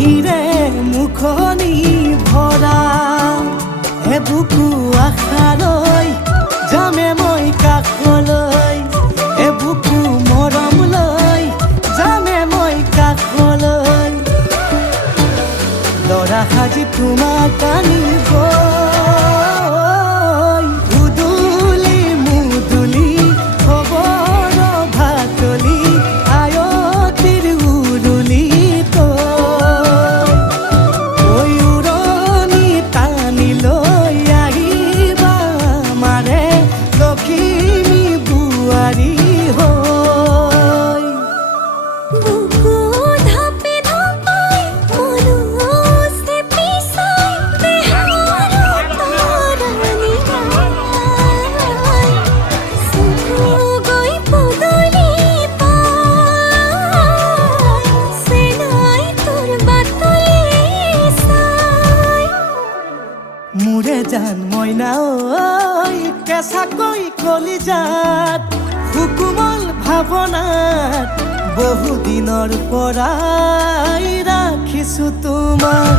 হাঁহিৰে মুখনি ভৰা এবুকু আশালৈ যামে মই কাষলৈ এবুকু মৰম লৈ যামে মই কাষলৈ লৰা সাজি তোমাক আনিব উদুলি মুদুলি খবৰ ভাতলি আয়তিৰ উৰুলি তই উৰণি টানি লৈ আহিবা মাৰে লখিমী বোৱাৰী হৈ বুকু ধাপে ধাপাই মনুষ্যে পিছাই বেহাৰৰ তৰণি গাই চকু গৈ পদূলি পাই চেনাই তোৰ বাটলি চাই মোৰে জান মইনা ঐ কেঁচাকৈ কলিজাত সুকুমল ভাৱনাত বহুদিনৰ পৰাই ৰাখিছো তোমাক